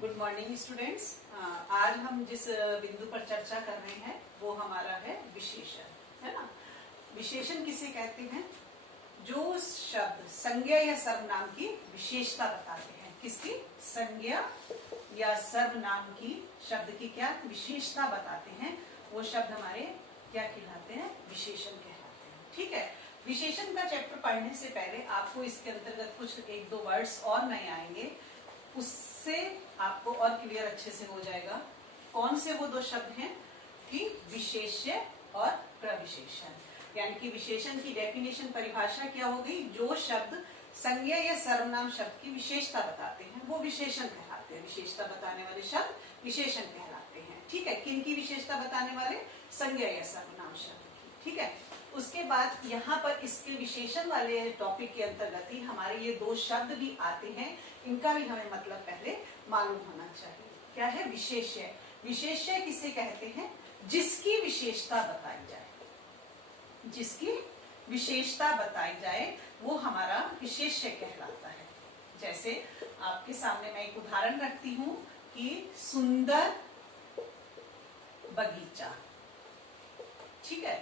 Good morning students. आज हम जिस बिंदु पर चर्चा कर रहे हैं वो हमारा है विशेषण, है ना। विशेषण किसे कहते हैं? जो शब्द संज्ञा या सर्वनाम की विशेषता बताते हैं। किसकी? संज्ञा या सर्वनाम की, शब्द की क्या विशेषता बताते हैं, वो शब्द हमारे क्या कहलाते हैं? विशेषण कहलाते हैं। ठीक है। विशेषण का चैप्टर पढ़ने से पहले आपको इसके अंतर्गत कुछ एक दो वर्ड्स और नए आएंगे, उससे आपको और क्लियर अच्छे से हो जाएगा। कौन से वो दो शब्द हैं कि विशेष्य और प्रविशेषण। यानी कि विशेषण की डेफिनेशन, परिभाषा क्या हो गई? जो शब्द संज्ञा या सर्वनाम शब्द की विशेषता बताते हैं वो विशेषण कहलाते हैं। विशेषता बताने वाले शब्द विशेषण कहलाते हैं। ठीक है। किन की विशेषता बताने वाले? संज्ञा या सर्वनाम शब्द की। ठीक है। उसके बाद यहाँ पर इसके विशेषण वाले टॉपिक के अंतर्गत ही हमारे ये दो शब्द भी आते हैं। इनका भी हमें मतलब पहले मालूम होना चाहिए। क्या है? विशेष्य। विशेष्य किसे कहते हैं? जिसकी विशेषता बताई जाए, जिसकी विशेषता बताई जाए वो हमारा विशेष्य कहलाता है। जैसे आपके सामने मैं एक उदाहरण रखती हूँ कि सुंदर बगीचा। ठीक है।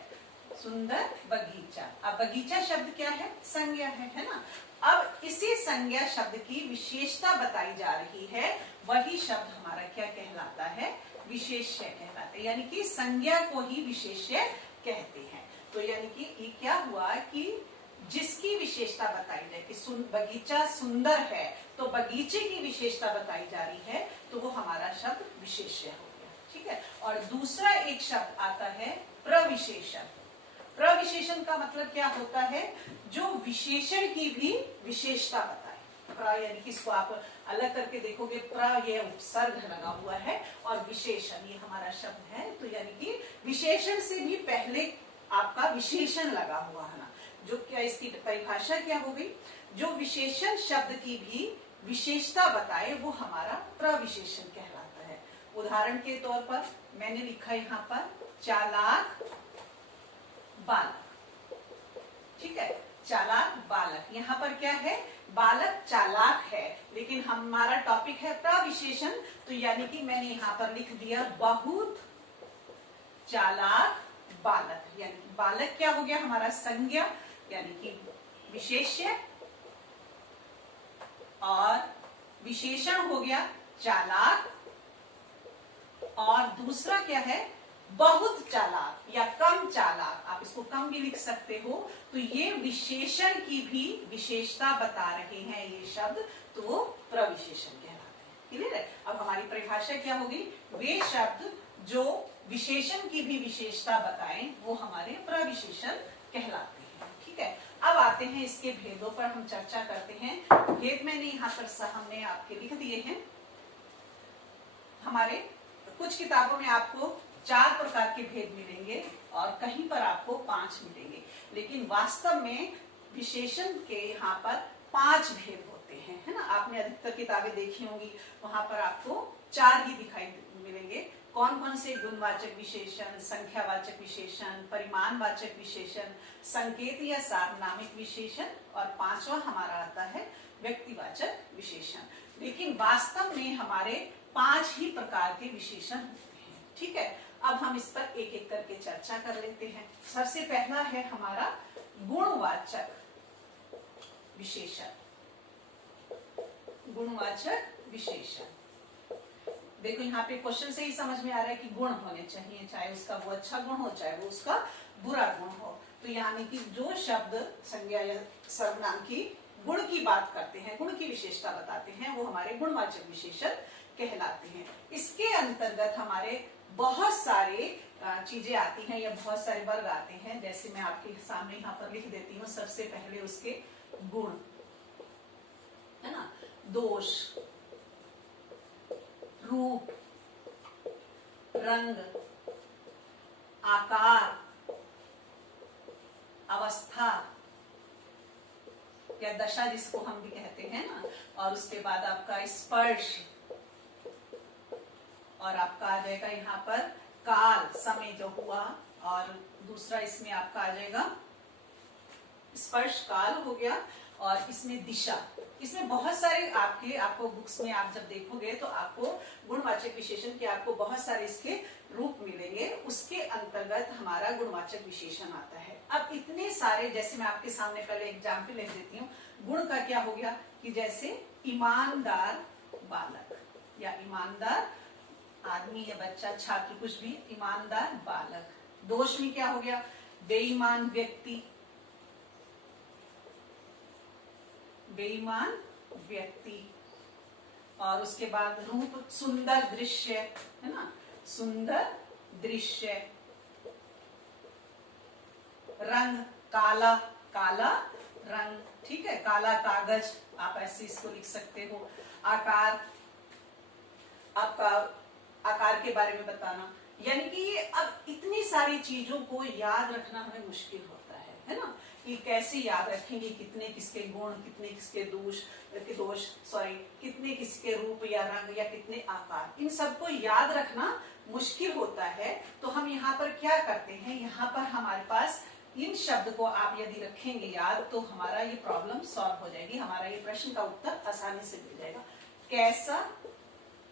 सुंदर बगीचा। अब बगीचा शब्द क्या है? संज्ञा है ना। अब इसी संज्ञा शब्द की विशेषता बताई जा रही है, वही शब्द हमारा क्या कहलाता है? विशेष्य कहलाता है। यानी कि संज्ञा को ही विशेष्य कहते हैं। तो यानी कि ये क्या हुआ कि जिसकी विशेषता बताई जाए कि बगीचा सुंदर है, तो बगीचे की विशेषता बताई जा रही है, तो वो हमारा शब्द विशेष्य हो गया। ठीक है। और दूसरा एक शब्द आता है प्रविशेषण। प्रविशेषण का मतलब क्या होता है? जो विशेषण की भी विशेषता बताए। प्र यानी कि इसको आप अलग करके देखोगे, प्र ये उपसर्ग लगा हुआ है और विशेषण ये हमारा शब्द है। तो यानी कि विशेषण से भी पहले आपका विशेषण लगा हुआ है ना। जो क्या इसकी परिभाषा क्या हो गई? जो विशेषण शब्द की भी विशेषता बताए वो हमारा प्रविशेषण कहलाता है। उदाहरण के तौर पर मैंने लिखा यहाँ पर चालाक बालक। ठीक है। चालाक बालक। यहाँ पर क्या है? बालक चालाक है, लेकिन हमारा टॉपिक है प्रविशेषण, तो यानी कि मैंने यहाँ पर लिख दिया बहुत चालाक बालक। यानी कि बालक क्या हो गया? हमारा संज्ञा यानी कि विशेष्य, और विशेषण हो गया चालाक, और दूसरा क्या है? बहुत चालाक या कम चालाक। आप इसको कम भी लिख सकते हो। तो ये विशेषण की भी विशेषता बता रहे हैं ये शब्द, तो वो प्रविशेषण कहलाते हैं। क्लियर है? अब हमारी परिभाषा क्या होगी? वे शब्द जो विशेषण की भी विशेषता बताएं वो हमारे प्रविशेषण कहलाते हैं। ठीक है। अब आते हैं इसके भेदों पर, हम चर्चा करते हैं। भेद मैंने यहाँ पर हमने आपके लिख दिए हैं। हमारे कुछ किताबों में आपको 4 प्रकार के भेद मिलेंगे और कहीं पर आपको 5 मिलेंगे, लेकिन वास्तव में विशेषण के यहाँ पर 5 भेद होते हैं, है ना। आपने अधिकतर किताबें देखी होंगी, वहां पर आपको 4 ही दिखाई मिलेंगे। कौन कौन से? गुणवाचक विशेषण, संख्यावाचक विशेषण, परिमाणवाचक विशेषण, संकेत या सार्वनामिक विशेषण, और 5वां हमारा आता है व्यक्तिवाचक विशेषण। लेकिन वास्तव में हमारे 5 ही प्रकार के विशेषण होते हैं। ठीक है। अब हम इस पर एक एक करके चर्चा कर लेते हैं। सबसे पहला है हमारा गुणवाचक विशेषण। गुणवाचक विशेषण। देखो यहाँ पे क्वेश्चन से ही समझ में आ रहा है कि गुण होने चाहिए, चाहे उसका वो अच्छा गुण हो चाहे वो उसका बुरा गुण हो। तो यानी कि जो शब्द संज्ञा या सर्वनाम की गुण की बात करते हैं, गुण की विशेषता बताते हैं, वो हमारे गुणवाचक विशेषण कहलाते हैं। इसके अंतर्गत हमारे बहुत सारे चीजें आती हैं या बहुत सारे वर्ग आते हैं। जैसे मैं आपके सामने यहाँ पर लिख देती हूँ। सबसे पहले उसके गुण, है ना। दोष, रूप, रंग, आकार, अवस्था या दशा जिसको हम भी कहते हैं ना, और उसके बाद आपका स्पर्श, और आपका आ जाएगा यहाँ पर काल, समय जो हुआ, और दूसरा इसमें आपका आ जाएगा स्पर्श काल हो गया, और इसमें दिशा, इसमें बहुत सारे आपको बुक्स में आप जब देखोगे तो आपको गुणवाचक विशेषण के आपको बहुत सारे इसके रूप मिलेंगे, उसके अंतर्गत हमारा गुणवाचक विशेषण आता है। अब इतने सारे, जैसे मैं आपके सामने पहले एग्जाम्पल लिख देती हूँ। गुण का क्या हो गया कि जैसे ईमानदार बालक या ईमानदार आदमी या बच्चा, छात्र, कुछ भी, ईमानदार बालक। दोष में क्या हो गया, बेईमान व्यक्ति, बेईमान व्यक्ति। और उसके बाद रूप, सुंदर दृश्य, है ना, सुंदर दृश्य। रंग, काला, काला रंग, ठीक है, काला कागज, आप ऐसे इसको लिख सकते हो। आकार, आपका आकार के बारे में बताना, यानी कि ये अब इतनी सारी चीजों को याद रखना हमें मुश्किल होता है ना, कि कैसे याद रखेंगे कितने किसके गुण, कितने किसके दोष, कितने किसके रूप या रंग या कितने आकार, इन सबको याद रखना मुश्किल होता है। तो हम यहाँ पर क्या करते हैं, यहाँ पर हमारे पास इन शब्द को आप यदि रखेंगे याद तो हमारा ये प्रॉब्लम सॉल्व हो जाएगी, हमारा ये प्रश्न का उत्तर आसानी से मिल जाएगा। कैसा,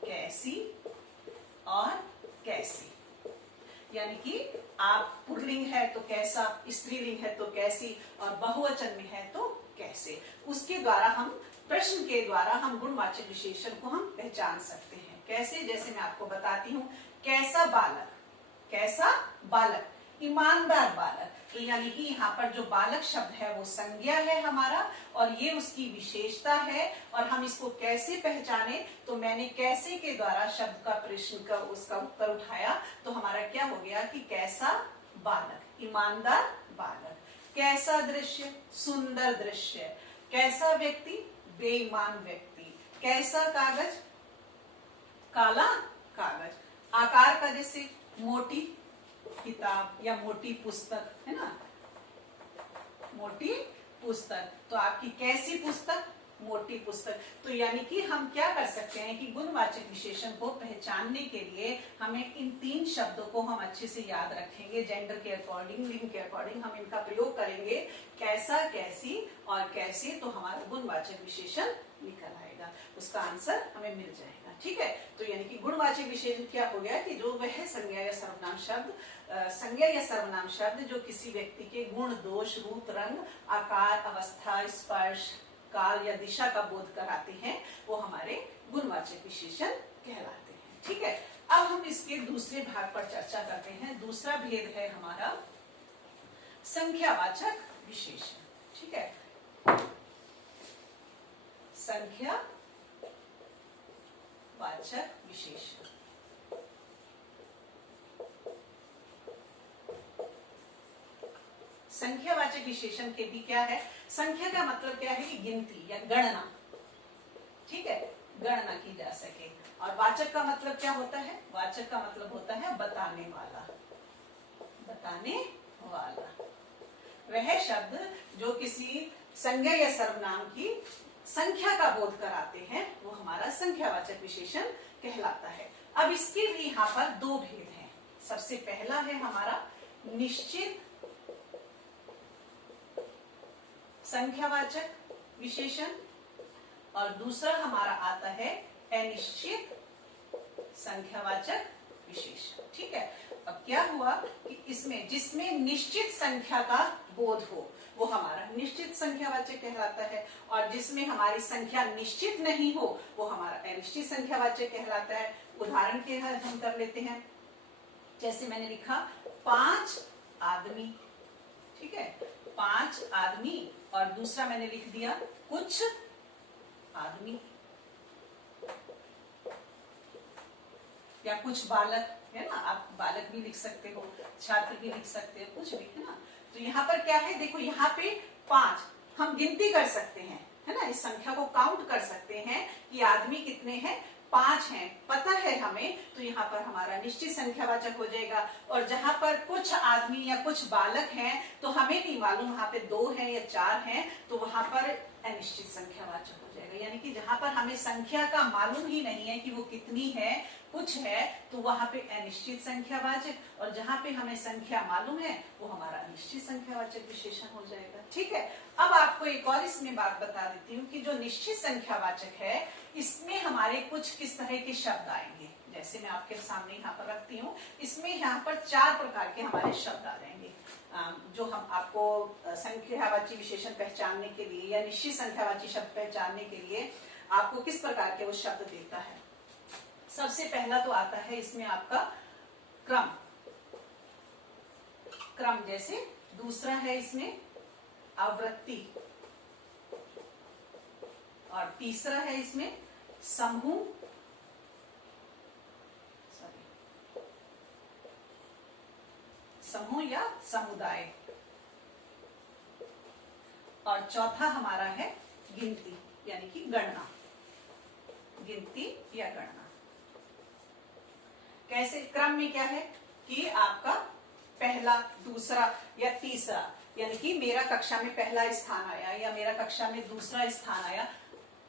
कैसी और कैसी, यानी कि आप पुल्लिंग है तो कैसा, स्त्रीलिंग है तो कैसी, और बहुवचन में है तो कैसे। उसके द्वारा हम, प्रश्न के द्वारा हम गुणवाचक विशेषण को हम पहचान सकते हैं। कैसे, जैसे मैं आपको बताती हूँ। कैसा बालक, कैसा बालक, ईमानदार बालक, तो यानी कि यहाँ पर जो बालक शब्द है वो संज्ञा है हमारा, और ये उसकी विशेषता है। और हम इसको कैसे पहचाने, तो मैंने कैसे के द्वारा शब्द का प्रश्न का उसका उत्तर उठाया, तो हमारा क्या हो गया कि कैसा बालक, ईमानदार बालक। कैसा दृश्य, सुंदर दृश्य। कैसा व्यक्ति, बेईमान व्यक्ति। कैसा कागज, काला कागज। आकार का, जैसे मोटी किताब या मोटी पुस्तक, है ना, मोटी पुस्तक, तो आपकी कैसी पुस्तक, मोटी पुस्तक। तो यानी कि हम क्या कर सकते हैं कि गुणवाचक विशेषण को पहचानने के लिए हमें इन तीन शब्दों को हम अच्छे से याद रखेंगे, जेंडर के अकॉर्डिंग, लिंग के अकॉर्डिंग हम इनका प्रयोग करेंगे। कैसा, कैसी और कैसे, तो हमारा गुणवाचक विशेषण निकल आएगा, उसका आंसर हमें मिल जाएगा। ठीक है, तो यानी कि गुणवाचक विशेषण क्या हो गया कि जो वह संज्ञा या सर्वनाम शब्द, संज्ञा या सर्वनाम शब्द जो किसी व्यक्ति के गुण, दोष, रूप, रंग, आकार, अवस्था, स्पर्श, काल या दिशा का बोध कराते हैं, वो हमारे गुणवाचक विशेषण कहलाते हैं। ठीक है, अब हम इसके दूसरे भाग पर चर्चा करते हैं। दूसरा भेद है हमारा संख्यावाचक विशेषण। ठीक है, संख्या वाचक विशेषण। संख्यावाचक विशेषण के भी क्या है, संख्या का मतलब क्या है कि गिनती या गणना, ठीक है, गणना की जा सके। और वाचक का मतलब क्या होता है, वाचक का मतलब होता है बताने वाला, बताने वाला। वह शब्द जो किसी संज्ञा या सर्वनाम की संख्या का बोध कराते हैं, वो हमारा संख्यावाचक विशेषण कहलाता है। अब इसके भी यहाँ पर दो भेद हैं। सबसे पहला है हमारा निश्चित संख्यावाचक विशेषण, और दूसरा हमारा आता है अनिश्चित संख्यावाचक विशेषण। ठीक है, अब क्या हुआ कि इसमें जिसमें निश्चित संख्या का बोध हो वो हमारा निश्चित संख्यावाचक कहलाता है, और जिसमें हमारी संख्या निश्चित नहीं हो वो हमारा अनिश्चित संख्यावाचक कहलाता है। उदाहरण के हम कर लेते हैं, जैसे मैंने लिखा 5 आदमी, ठीक है, 5 आदमी, और दूसरा मैंने लिख दिया कुछ आदमी या कुछ बालक, है ना, आप बालक भी लिख सकते हो, छात्र भी लिख सकते हो, कुछ भी, है ना। तो यहाँ पर क्या है, देखो यहाँ पे 5 हम गिनती कर सकते हैं, है ना, इस संख्या को काउंट कर सकते हैं कि आदमी कितने हैं, 5 हैं, पता है हमें, तो यहाँ पर हमारा निश्चित संख्यावाचक हो जाएगा। और जहां पर कुछ आदमी या कुछ बालक हैं तो हमें नहीं मालूम वहां पे 2 हैं या 4 हैं, तो वहां पर अनिश्चित संख्यावाचक हो जाएगा। यानी कि जहां पर हमें संख्या का मालूम ही नहीं है कि वो कितनी है, कुछ है, तो वहां पे अनिश्चित संख्यावाचक, और जहां पे हमें संख्या मालूम है वो हमारा निश्चित संख्यावाचक विशेषण हो जाएगा। ठीक है, अब आपको एक और इसमें बात बता देती हूँ कि जो निश्चित संख्यावाचक है इसमें हमारे कुछ किस तरह के शब्द आएंगे। जैसे मैं आपके सामने यहाँ पर रखती हूँ, इसमें यहाँ पर 4 प्रकार के हमारे शब्द आ जाएंगे जो हम आपको संख्यावाची विशेषण पहचानने के लिए या निश्चित संख्यावाची शब्द पहचानने के लिए आपको किस प्रकार के वो शब्द देता है। सबसे पहला तो आता है इसमें आपका क्रम, क्रम जैसे, दूसरा है इसमें आवृत्ति, और तीसरा है इसमें समूह, समूह या समुदाय, और चौथा हमारा है गिनती यानी कि गणना, गिनती या गणना। कैसे? क्रम में क्या है कि आपका पहला, दूसरा या तीसरा, यानी कि मेरा कक्षा में पहला स्थान आया या मेरा कक्षा में दूसरा स्थान आया,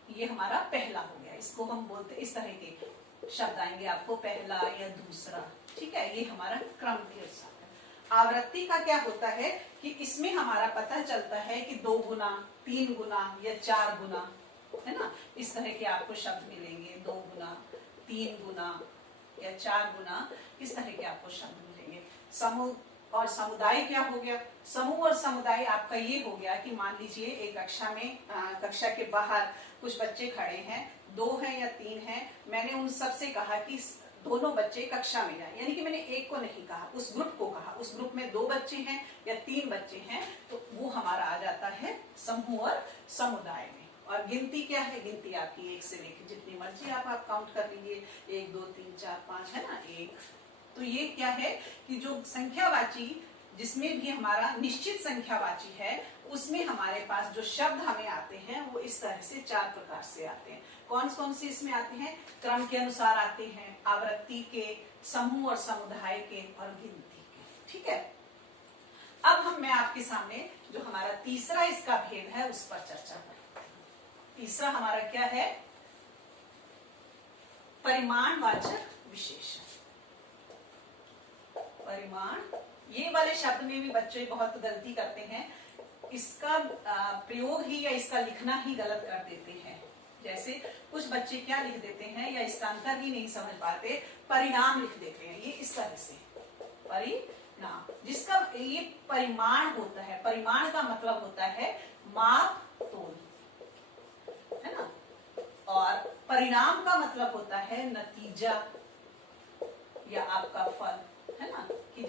ये हमारा पहला हो गया। इसको हम बोलते, इस तरह के शब्द आएंगे आपको, पहला या दूसरा। ठीक है, ये हमारा क्रम के अनुसार। आवृत्ति का क्या होता है कि इसमें हमारा पता चलता है कि 2 गुना, 3 गुना या 4 गुना, है ना, इस तरह के आपको शब्द मिलेंगे। 2 गुना, 3 गुना या 4 गुना, इस तरह के आपको शब्द मिलेंगे। समूह और समुदाय क्या हो गया? समूह और समुदाय आपका ये हो गया कि मान लीजिए एक कक्षा में, कक्षा के बाहर कुछ बच्चे खड़े हैं, 2 हैं या 3 हैं, मैंने उन सब से कहा कि दोनों बच्चे कक्षा में जाएं, यानी कि मैंने एक को नहीं कहा, उस ग्रुप को कहा। उस ग्रुप में 2 बच्चे हैं या 3 बच्चे हैं, तो वो हमारा आ जाता है समूह और समुदाय में। और गिनती क्या है? गिनती आपकी 1 से लेकर जितनी मर्जी आप काउंट कर लीजिए, 1 2 3 4 5, है ना, 1। तो ये क्या है कि जो संख्यावाची, जिसमें भी हमारा निश्चित संख्यावाची है, उसमें हमारे पास जो शब्द हमें आते हैं वो इस तरह से 4 प्रकार से आते हैं। कौन कौन से इसमें आते हैं? क्रम के अनुसार आते हैं, आवृत्ति के, समूह और समुदाय के, और गिनती के। ठीक है, अब मैं आपके सामने जो हमारा तीसरा इसका भेद है उस पर चर्चा करते हैं। तीसरा हमारा क्या है? परिमाणवाचक विशेषण। परिमाण, ये वाले शब्द में भी बच्चे बहुत गलती करते हैं, इसका प्रयोग ही या इसका लिखना ही गलत कर देते हैं। जैसे कुछ बच्चे क्या लिख देते हैं या इसका अंतर ही नहीं समझ पाते, परिणाम लिख देते हैं, ये इस तरह से परिणाम, जिसका ये परिमाण होता है। परिमाण का मतलब होता है माप तोल, है ना, और परिणाम का मतलब होता है नतीजा या आपका फल, है ना, कि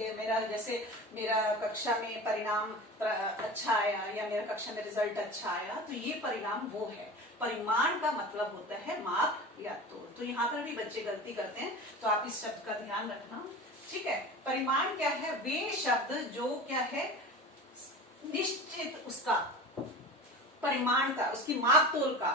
जैसे मेरा कक्षा में परिणाम अच्छा आया या मेरा कक्षा में रिजल्ट अच्छा आया, तो ये परिणाम वो है। परिमाण का मतलब होता है माप या तोल। तो यहाँ पर भी बच्चे गलती करते हैं, तो आप इस शब्द का ध्यान रखना। ठीक है, परिमाण क्या है? वे शब्द जो क्या है, निश्चित उसका परिमाण का, उसकी माप तोल का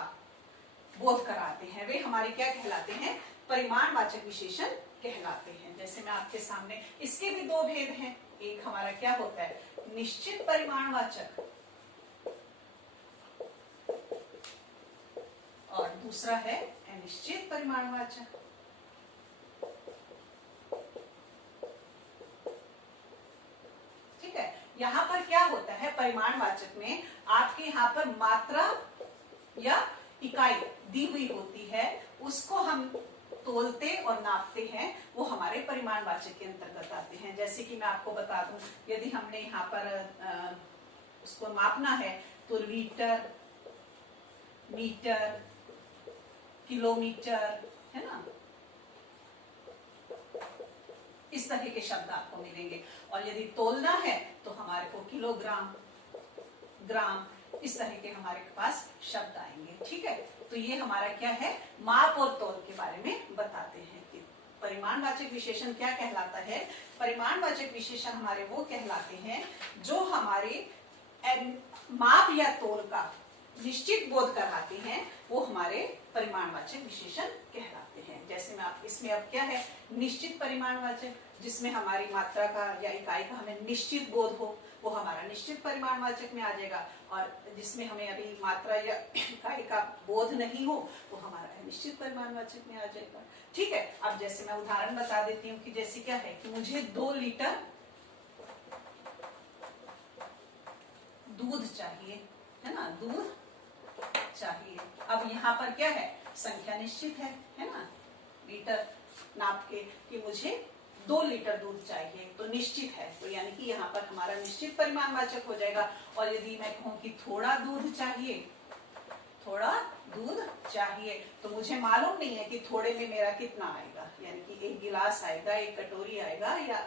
बोध कराते हैं, वे हमारे क्या कहलाते हैं? परिमाणवाचक विशेषण कहलाते हैं। जैसे मैं आपके सामने, इसके भी 2 भेद हैं। एक हमारा क्या होता है? निश्चित परिमाणवाचक, और दूसरा है अनिश्चित परिमाणवाचक। ठीक है, यहाँ पर क्या होता है? परिमाणवाचक में आपके यहाँ पर मात्रा या इकाई दी हुई होती है, उसको हम तोलते और नापते हैं, वो हमारे परिमाणवाचक के अंतर्गत आते हैं। जैसे कि मैं आपको बता दूं, यदि हमने यहाँ पर उसको मापना है तो लीटर, मीटर, किलोमीटर, है ना, इस तरह के शब्द आपको मिलेंगे। और यदि तोलना है तो हमारे को किलोग्राम, ग्राम, इस तरह के हमारे पास शब्द आएंगे। ठीक है, तो ये हमारा क्या है? माप और तोल के बारे में बताते हैं कि परिमाणवाचक विशेषण क्या कहलाता है। परिमाणवाचक विशेषण हमारे वो कहलाते हैं जो हमारे माप या तोल का निश्चित बोध कराते हैं, वो हमारे परिमाणवाचक विशेषण कहलाते हैं। जैसे मैं आप इसमें अब क्या है? निश्चित परिमाणवाचक, जिसमें हमारी मात्रा का या इकाई का हमें निश्चित बोध हो। वो हमारा निश्चित परिमाणवाचक में आ जाएगा, और जिसमें हमें अभी मात्रा या इकाई का बोध नहीं हो वो हमारा निश्चित परिमाणवाचक में आ जाएगा। ठीक है, अब जैसे मैं उदाहरण बता देती हूँ कि जैसे क्या है कि मुझे 2 लीटर दूध चाहिए, है ना, दूध चाहिए। अब यहाँ पर क्या है, संख्या निश्चित है ना, लीटर नाप के कि मुझे 2 लीटर दूध चाहिए, तो निश्चित है, तो यानी कि यहाँ पर हमारा निश्चित परिमाणवाचक हो जाएगा। और यदि मैं कहूँ कि थोड़ा दूध चाहिए, थोड़ा दूध चाहिए, तो मुझे मालूम नहीं है कि थोड़े में मेरा कितना आएगा, यानी कि 1 गिलास आएगा, 1 कटोरी आएगा, या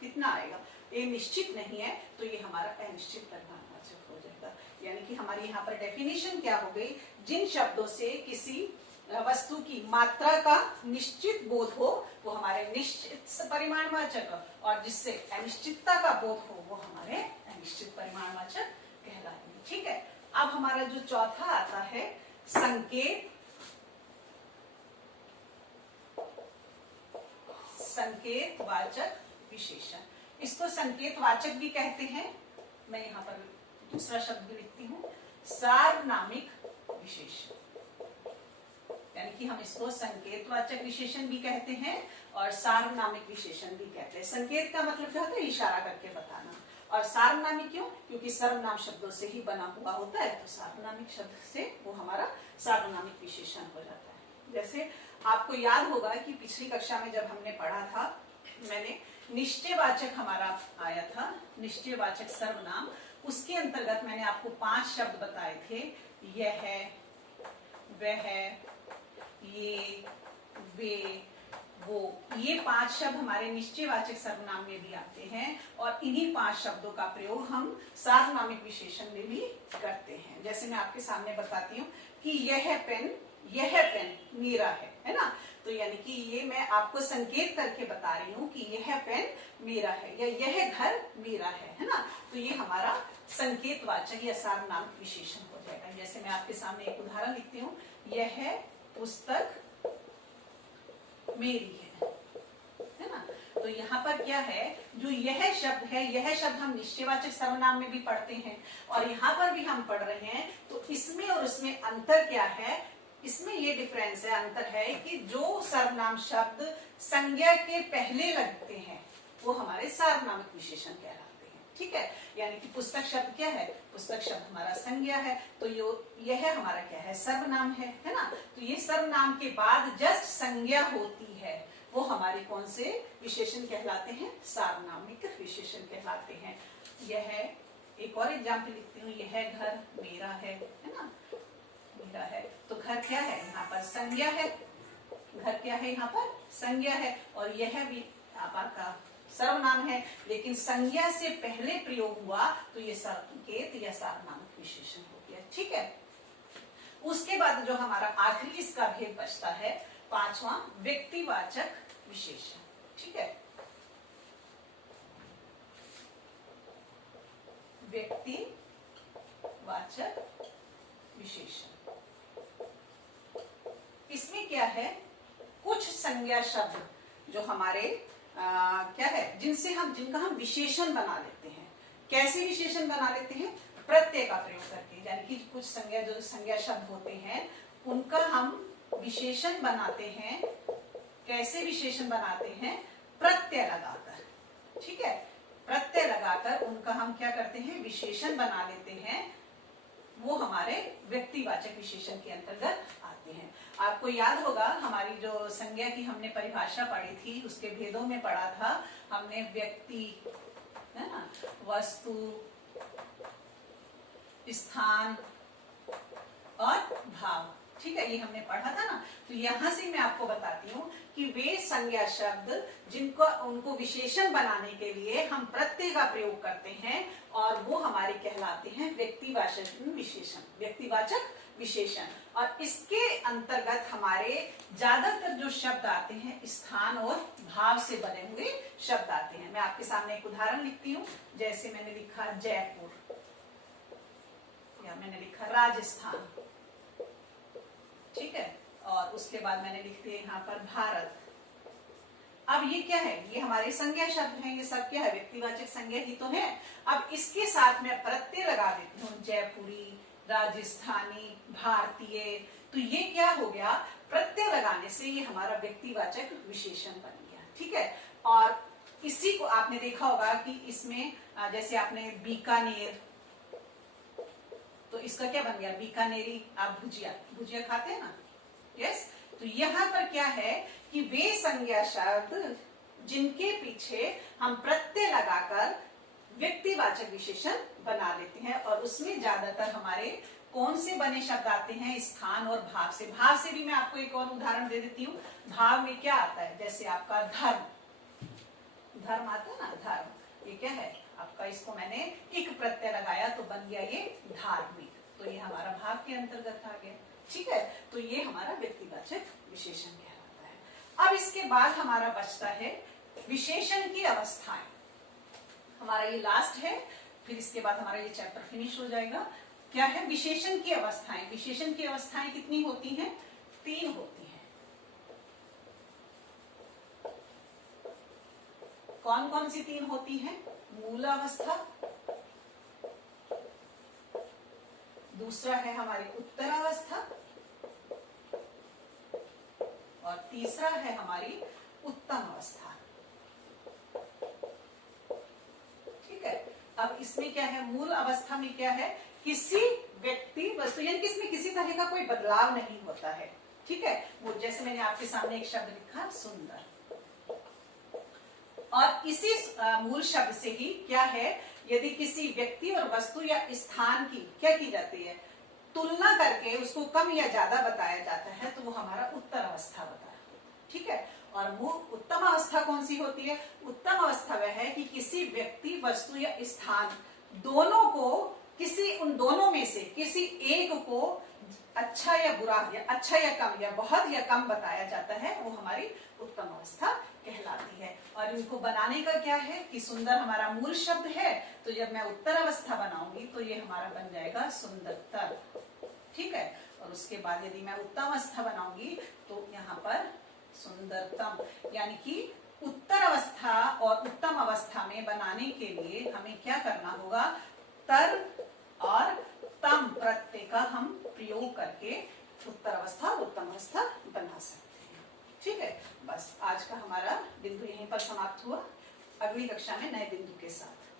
कितना आएगा, ये निश्चित नहीं है, तो ये हमारा अनिश्चित परिमाणवाचक हो जाएगा। यानी कि हमारी यहाँ पर डेफिनेशन क्या हो गई, जिन शब्दों से किसी वस्तु की मात्रा का निश्चित बोध हो वो हमारे निश्चित परिमाणवाचक, और जिससे अनिश्चितता का बोध हो वो हमारे अनिश्चित परिमाणवाचक कहलाएंगे। ठीक है, अब हमारा जो चौथा आता है संकेत, संकेतवाचक विशेषण। इसको संकेतवाचक भी कहते हैं, मैं यहाँ पर दूसरा शब्द लिखती हूँ, सार्वनामिक विशेषण, यानी कि हम इसको संकेतवाचक विशेषण भी कहते हैं और सार्वनामिक विशेषण भी कहते हैं। संकेत का मतलब क्या होता है, इशारा करके बताना, और सार्वनामिक क्यों, क्योंकि सर्वनाम शब्दों से ही बना हुआ होता है, तो सार्वनामिक शब्द से वो हमारा सार्वनामिक विशेषण हो जाता है। जैसे आपको याद होगा कि पिछली कक्षा में जब हमने पढ़ा था, मैंने निश्चयवाचक हमारा आया था, निश्चयवाचक सर्वनाम, उसके अंतर्गत मैंने आपको 5 शब्द बताए थे, यह है, वह है, ये, वे, वो, ये 5 शब्द हमारे निश्चयवाचक सर्वनाम में भी आते हैं, और इन्हीं 5 शब्दों का प्रयोग हम सार्वनामिक विशेषण में भी करते हैं। जैसे मैं आपके सामने बताती हूँ कि यह पेन मेरा है ना, तो यानी कि ये मैं आपको संकेत करके बता रही हूँ कि यह पेन मेरा है, या यह घर मेरा है ना, तो ये हमारा संकेतवाचक या सार्वनामिक विशेषण हो जाएगा। जैसे मैं आपके सामने एक उदाहरण लिखती हूँ, यह पुस्तक मेरी है ना, तो यहाँ पर क्या है, जो यह शब्द है, यह शब्द हम निश्चयवाचक सर्वनाम में भी पढ़ते हैं और यहाँ पर भी हम पढ़ रहे हैं, तो इसमें और उसमें अंतर क्या है, इसमें ये डिफरेंस है, अंतर है कि जो सर्वनाम शब्द संज्ञा के पहले लगते हैं वो हमारे सार्वनामिक विशेषण कहलाते हैं। ठीक है, यानी कि पुस्तक शब्द क्या है, पुस्तक शब्द हमारा संज्ञा है, तो यह हमारा क्या है, सर्वनाम है ना, तो ये सर्वनाम के बाद जस्ट संज्ञा होती है, वो हमारे कौन से विशेषण कहलाते हैं, सार्वनामिक विशेषण कहलाते हैं। यह, एक और एग्जाम्पल लिखती हूँ, यह घर मेरा है ना, मेरा है, तो घर क्या है, यहाँ पर संज्ञा है, घर क्या है, यहाँ पर संज्ञा है, और यह भी आपका सर्वनाम है, लेकिन संज्ञा से पहले प्रयोग हुआ तो ये संकेत या सार्वनामिक विशेषण हो गया। ठीक है, उसके बाद जो हमारा आखिरी इसका भेद बचता है, 5वां व्यक्तिवाचक विशेषण। ठीक है, व्यक्तिवाचक विशेषण, इसमें क्या है, कुछ संज्ञा शब्द जो हमारे क्या है, जिनका हम विशेषण बना लेते हैं। कैसे विशेषण बना लेते हैं, प्रत्यय का प्रयोग करके, यानी कि कुछ संज्ञा शब्द होते हैं उनका हम विशेषण बनाते हैं। कैसे विशेषण बनाते हैं, प्रत्यय लगाकर। ठीक है, प्रत्यय लगाकर उनका हम क्या करते हैं, विशेषण बना लेते हैं, वो हमारे व्यक्तिवाचक विशेषण के अंतर्गत आते हैं। आपको याद होगा हमारी जो संज्ञा की हमने परिभाषा पढ़ी थी, उसके भेदों में पढ़ा था हमने, व्यक्ति है ना, वस्तु, स्थान और भाव। ठीक है, ये हमने पढ़ा था ना, तो यहां से मैं आपको बताती हूँ कि वे संज्ञा शब्द जिनको उनको विशेषण बनाने के लिए हम प्रत्यय का प्रयोग करते हैं, और वो हमारे कहलाते हैं व्यक्तिवाचक विशेषण, व्यक्तिवाचक विशेषण। और इसके अंतर्गत हमारे ज्यादातर जो शब्द आते हैं स्थान और भाव से बने हुए शब्द आते हैं। मैं आपके सामने एक उदाहरण लिखती हूँ, जैसे मैंने लिखा जयपुर, या मैंने लिखा राजस्थान। ठीक है, और उसके बाद मैंने लिख दिया यहाँ पर भारत, अब ये क्या है, ये हमारे संज्ञा शब्द हैं, ये सब क्या है, व्यक्तिवाचक संज्ञा ही तो है। अब इसके साथ में प्रत्यय लगा देती हूँ, जयपुरी, राजस्थानी, भारतीय, तो ये क्या हो गया, प्रत्यय लगाने से ये हमारा व्यक्तिवाचक विशेषण बन गया। ठीक है, और इसी को आपने देखा होगा कि इसमें जैसे आपने बीकानेर, तो इसका क्या बन गया, बीकानेरी। आप भुजिया, भुजिया खाते हैं ना, यस। तो यहाँ पर क्या है कि वे संज्ञा शब्द जिनके पीछे हम प्रत्यय लगाकर व्यक्तिवाचक विशेषण बना लेते हैं, और उसमें ज्यादातर हमारे कौन से बने शब्द आते हैं, स्थान और भाव से। भाव से भी मैं आपको एक और उदाहरण दे देती हूँ। भाव में क्या आता है, जैसे आपका धर्म, धर्म आता है ना, धर्म, ये क्या है आपका, इसको मैंने एक प्रत्यय लगाया तो बन गया ये धार्मिक, तो ये हमारा भाव के अंतर्गत आ गया। ठीक है, तो ये हमारा व्यक्तिवाचक विशेषण कहलाता है। अब इसके बाद हमारा बचता है विशेषण की अवस्थाएं। हमारा ये लास्ट है, फिर इसके बाद हमारा ये चैप्टर फिनिश हो जाएगा। क्या है, विशेषण की अवस्थाएं। विशेषण की अवस्थाएं कितनी होती हैं, 3 होती हैं। कौन कौन सी 3 होती हैं, मूल अवस्था, दूसरा है हमारी उत्तरावस्था, और तीसरा है हमारी उत्तम अवस्था। ठीक है, अब इसमें क्या है, मूल अवस्था में क्या है, किसी व्यक्ति वस्तु यानी कि इसमें किसी तरह का कोई बदलाव नहीं होता है। ठीक है, वो जैसे मैंने आपके सामने एक शब्द लिखा, सुंदर, और इसी मूल शब्द से ही क्या है, यदि किसी व्यक्ति और वस्तु या स्थान की क्या की जाती है, तुलना करके उसको कम या ज्यादा बताया जाता है, तो वो हमारा उत्तर अवस्था बताया। ठीक है, और उत्तम अवस्था कौन सी होती है, उत्तम अवस्था वह है कि किसी व्यक्ति, वस्तु या स्थान दोनों को, किसी उन दोनों में से किसी एक को अच्छा या बुरा, या अच्छा या कम, या बहुत या कम बताया जाता है, वो हमारी उत्तम अवस्था कहलाती है। और इनको बनाने का क्या है कि सुंदर हमारा मूल शब्द है, तो जब मैं उत्तर अवस्था बनाऊंगी तो ये हमारा बन जाएगा सुंदरतर। ठीक है, और उसके बाद यदि मैं उत्तम अवस्था बनाऊंगी तो यहाँ पर सुंदरतम, यानी कि उत्तर अवस्था और उत्तम अवस्था में बनाने के लिए हमें क्या करना होगा, तर और तम प्रत्यय का हम प्रयोग करके उत्तर अवस्था और उत्तम अवस्था बना सकते हैं। ठीक है, बस आज का हमारा बिंदु यहीं पर समाप्त हुआ। अगली कक्षा में नए बिंदु के साथ।